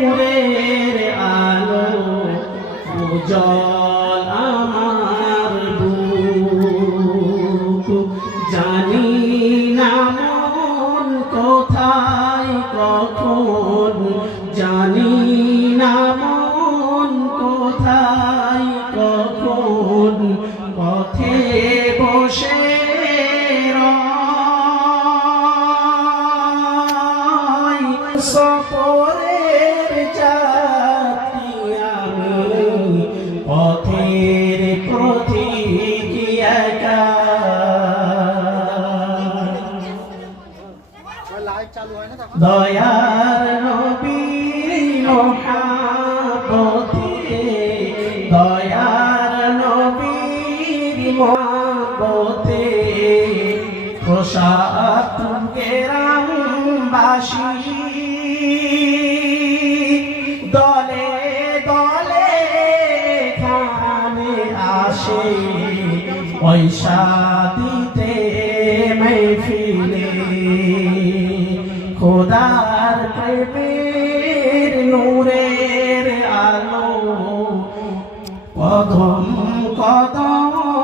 নূরের আলো উজ্জ্বল আমার বুক জানি না মন কোথায় কখন জানি না মন কোথায় কখন পথে বসে সফরের যাত্রী আমি পথের প্রতীক একা দয়ার নবীর মহাবতে দয়ার নবীর মহাবতে প্রসাদ গ্রামবাসী দলে দলে খানে আসে পয়সা দিতে মেহফিলে খোদার প্রেমের নূরের আলো কদম কদম